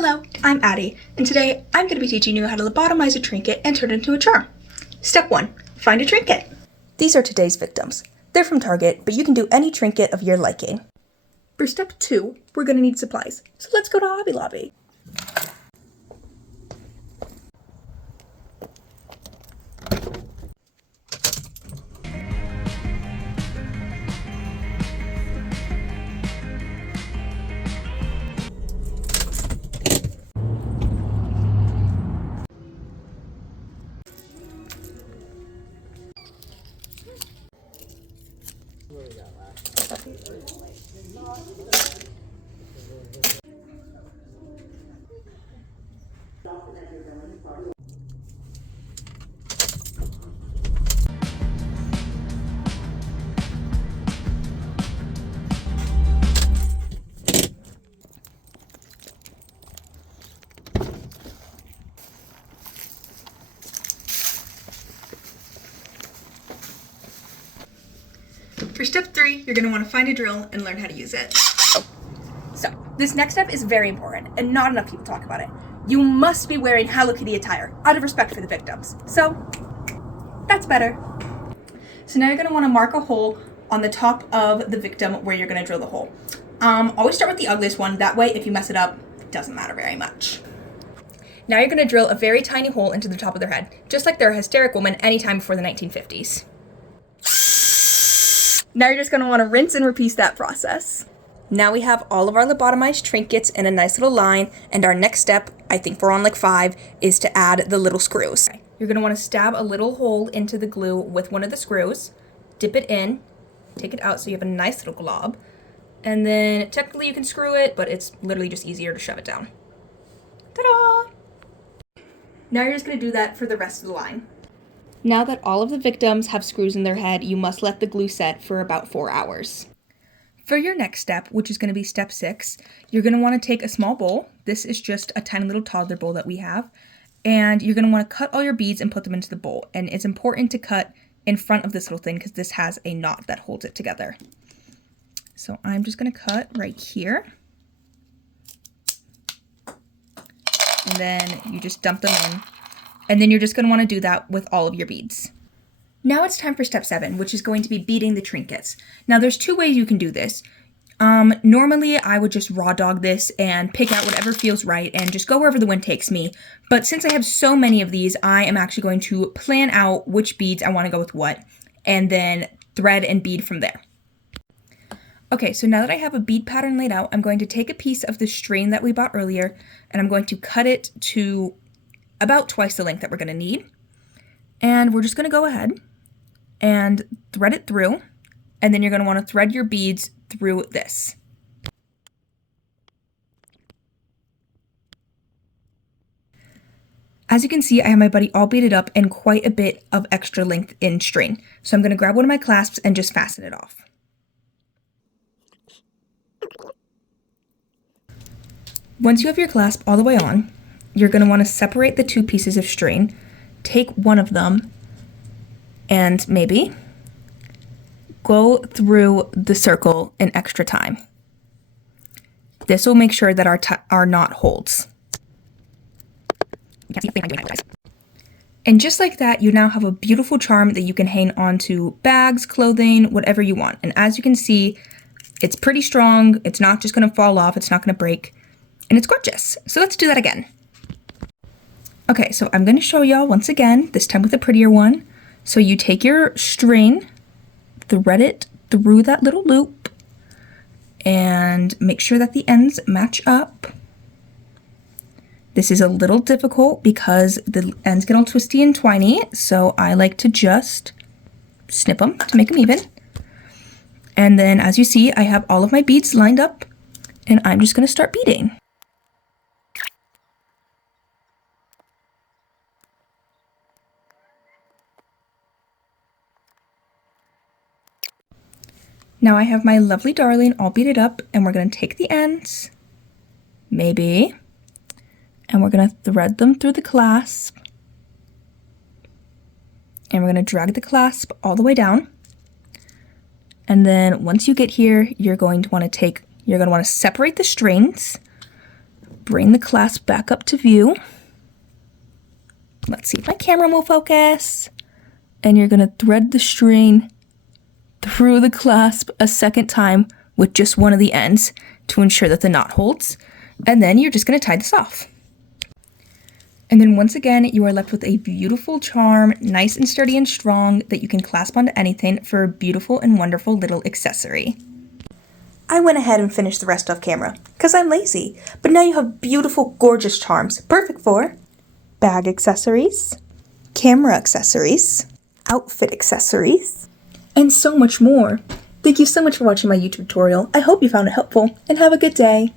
Hello, I'm Addie, and today I'm going to be teaching you how to lobotomize a trinket and turn it into a charm. Step 1. Find a trinket. These are today's victims. They're from Target, but you can do any trinket of your liking. For step 2, we're going to need supplies, so let's go to Hobby Lobby. For step 3, you're going to want to find a drill and learn how to use it. So, this next step is very important, and not enough people talk about it. You must be wearing Hello Kitty attire, out of respect for the victims. So, that's better. So now you're going to want to mark a hole on the top of the victim where you're going to drill the hole. Always start with the ugliest one, that way if you mess it up, it doesn't matter very much. Now you're going to drill a very tiny hole into the top of their head, just like they're a hysteric woman anytime before the 1950s. Now you're just going to want to rinse and repeat that process. Now we have all of our lobotomized trinkets in a nice little line, and our next step, I think we're on like 5, is to add the little screws. You're going to want to stab a little hole into the glue with one of the screws, dip it in, take it out so you have a nice little glob, and then technically you can screw it, but it's literally just easier to shove it down. Ta-da! Now you're just going to do that for the rest of the line. Now that all of the victims have screws in their head, you must let the glue set for about 4 hours. For your next step, which is going to be step 6, you're going to want to take a small bowl. This is just a tiny little toddler bowl that we have. And you're going to want to cut all your beads and put them into the bowl. And it's important to cut in front of this little thing because this has a knot that holds it together. So I'm just going to cut right here. And then you just dump them in. And then you're just going to want to do that with all of your beads. Now it's time for step 7, which is going to be beading the trinkets. Now there's 2 ways you can do this. Normally I would just raw dog this and pick out whatever feels right and just go wherever the wind takes me. But since I have so many of these, I am actually going to plan out which beads I want to go with what, and then thread and bead from there. Okay, so now that I have a bead pattern laid out, I'm going to take a piece of the string that we bought earlier, and I'm going to cut it to about twice the length that we're going to need. And we're just going to go ahead and thread it through, and then you're going to want to thread your beads through this. As you can see, I have my buddy all beaded up and quite a bit of extra length in string. So I'm going to grab one of my clasps and just fasten it off. Once you have your clasp all the way on, you're going to want to separate the 2 pieces of string, take one of them, and maybe go through the circle an extra time. This will make sure that our knot holds. And just like that, you now have a beautiful charm that you can hang onto bags, clothing, whatever you want. And as you can see, it's pretty strong. It's not just going to fall off. It's not going to break. And it's gorgeous. So let's do that again. Okay, so I'm going to show y'all once again, this time with a prettier one. So you take your string, thread it through that little loop, and make sure that the ends match up. This is a little difficult because the ends get all twisty and twiny, so I like to just snip them to make them even. And then as you see, I have all of my beads lined up, and I'm just going to start beading. Now I have my lovely darling all beaded up, and we're going to take the ends, maybe, and we're going to thread them through the clasp, and we're going to drag the clasp all the way down. And then once you get here, you're going to want to separate the strings, bring the clasp back up to view. Let's see if my camera will focus. And you're gonna thread the string through the clasp a second time with just one of the ends to ensure that the knot holds. And then you're just gonna tie this off. And then once again, you are left with a beautiful charm, nice and sturdy and strong, that you can clasp onto anything for a beautiful and wonderful little accessory. I went ahead and finished the rest off camera, because I'm lazy. But now you have beautiful, gorgeous charms, perfect for bag accessories, camera accessories, outfit accessories, and so much more. Thank you so much for watching my YouTube tutorial. I hope you found it helpful, and have a good day.